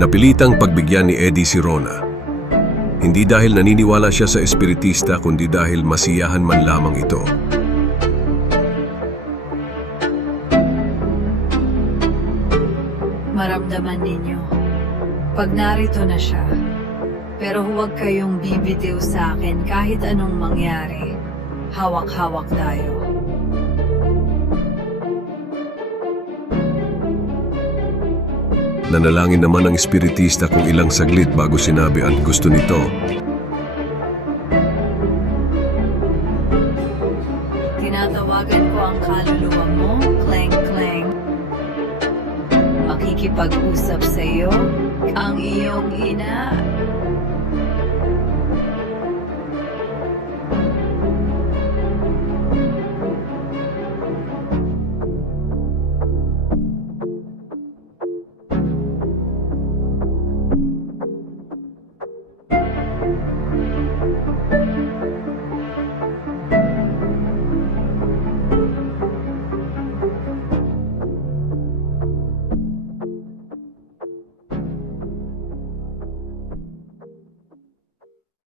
Napilitang pagbigyan ni Eddie si Rona. Hindi dahil naniniwala siya sa espiritista kundi dahil masiyahan man lamang ito. Maramdaman ninyo, pag narito na siya, pero huwag kayong bibitiw sa akin kahit anong mangyari. Hawak-hawak tayo. Nanalangin naman ang espiritista kung ilang saglit bago sinabi ang gusto nito. Tinatawagan ko ang kaluluwa mo, Clang Clang. Makikipag-usap sa iyo, ang iyong ina